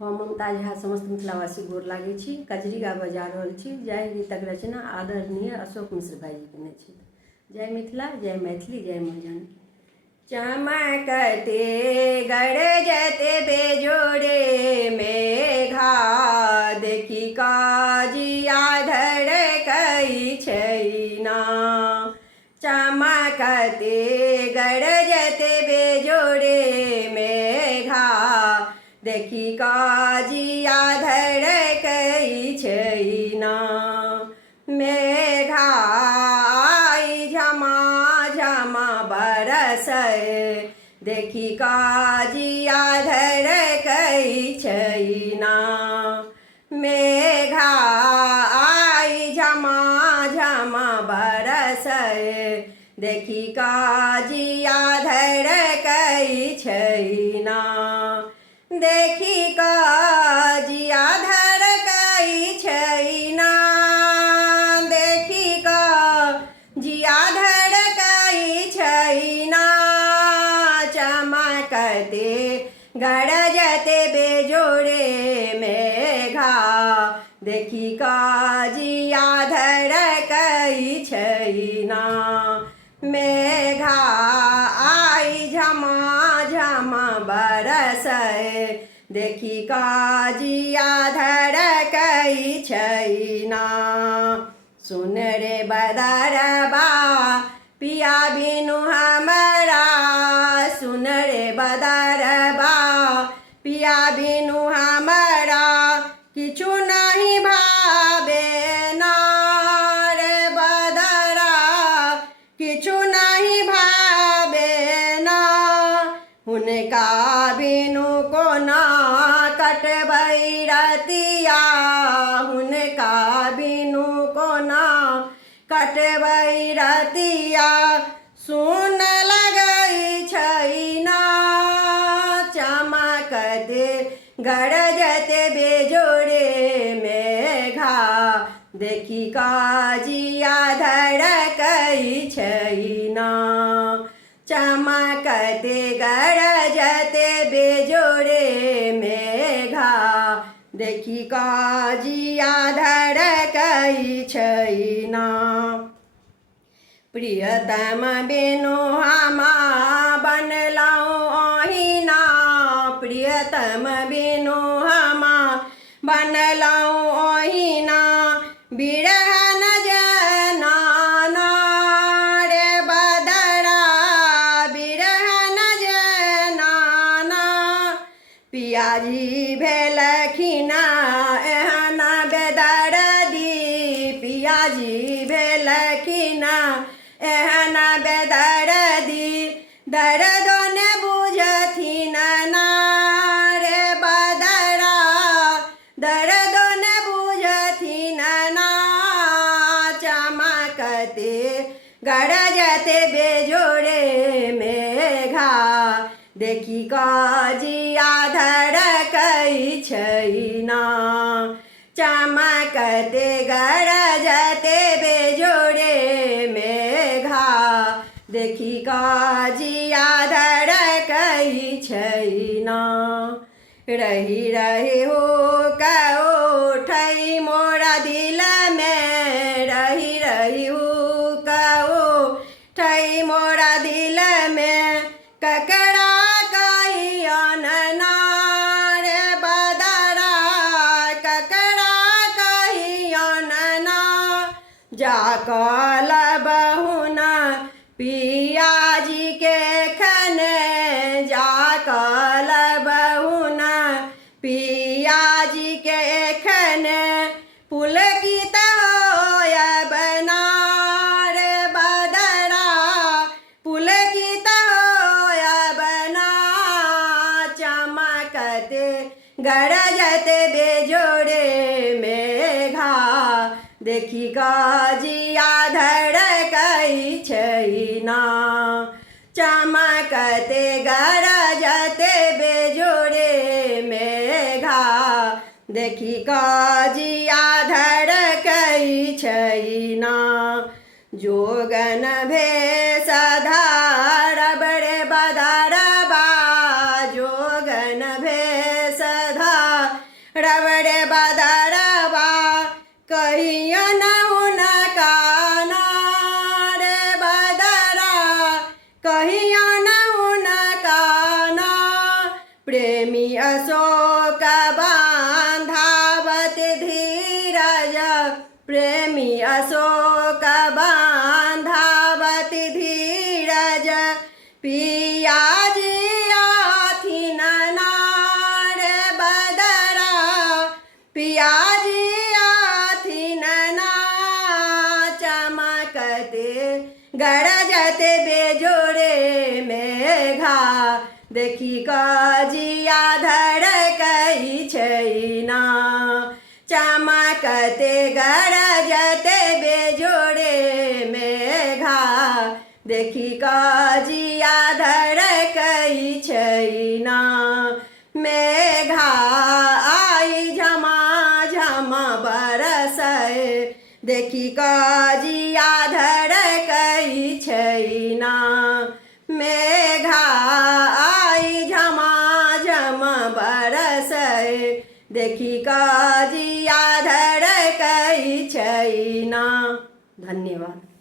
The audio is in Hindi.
हम ममता झा समस्त मिथिलावासी गोर लागै छी। कजरी गा बजा रहल छी। जय गीतक रचना आदरणीय अशोक मिश्र भाई जी केने छी। जय मिथिला, जय मैथिली, जय माँ जानकी। चमकते गरजते बेजोड़े मेघा, देखी काजिया धड़कै छैना। चमकते गरजते बेजोड़े मेघा, देखी काजिया धड़कै छैना। मेघा आई झमा झमा बरसै, देखी काजिया धड़कै छैना। मेघा आई झमा झमा बरसै, देखी काजिया धड़कै छैना। देखी काजिया धड़कै छैना, देखी काजिया धड़कै छैना। चमकते गरजते बेजोड़े मेघा, देखी काजिया धड़कै छैना। मेघा आई झमा झमा बरसै, देखी काजिया धड़कै छैना। सुन रे बदरबा पिया बिनु हमरा, सुन रे बदरबा पिया बिनु हमरा, किछु नहीं भावे ना रे बदरा, किछु नहीं भावे ना। हुनका बिनु कोना कटबै रतिया, हुनका बिनु कोना कटबै रतिया। सुन लगै छैना चमकते गरजते बेजोड़े मेघा, देखी काजिया धड़कै छैना। चमकते गरजते बेजोड़े मेघा, देखी काजिया धड़कै छैना। प्रियतम बिनु हम बनलहुँ ओहिना, प्रियतम बिनु हम बनलहुँ ओहिना। बिरहन जनाना रे बदरा, बिरहन जनाना। पियाजी भेलखिन एहन बेदर्दी, पियाजी भेलखिन एहन बेदर्दी। दर्दो ने बुझथिन ना रे बदरा, दर्दो ने बुझथिन ना। चमकते गरजते बेजोड़े मेघा, देखी काजिया धड़कै छैना। चमकते गरजते बेजोड़े मेघा, देखी काजिया धड़कै छैना। रही रही हो उठै मोरा दिल में, रही रही हो उठै मोरा दिल में। ककरा कहियन ना रे बदरा, ककरा कहियन ना। जाकल बहुन पियाजी के खने, जाकल बहुन पियाजी के खने। पुलकित होयब ना रे बदरा, पुलकित होयब ना। चमकते गरजते बेजोड़े मेघा, देखी काजिया धड़कै छैना। चमकते गरजते बेजोड़े मेघा, देखी काजिया धड़कै छैना। जोगन भेष धारब रे बदरबा, जोगन भेष धार रबड़े बदरवा कहियो न उनका रे बदरा कहियो न उनका प्रेमी अशोक बांधावत धीरज प्रेमी अशोक बांधावत धीरज पिया गरजते बेजोड़े मेघा देखी कजिया धड़कई छैना चमकते गरजते बेजोड़े मेघा देखी कजिया धड़कई छैना मेघा आई झमा झमा बरसै देखी कजिया धड़कई छैना मेघा आई झमा झम बरसै देखी कजिया धड़कई छैना। धन्यवाद।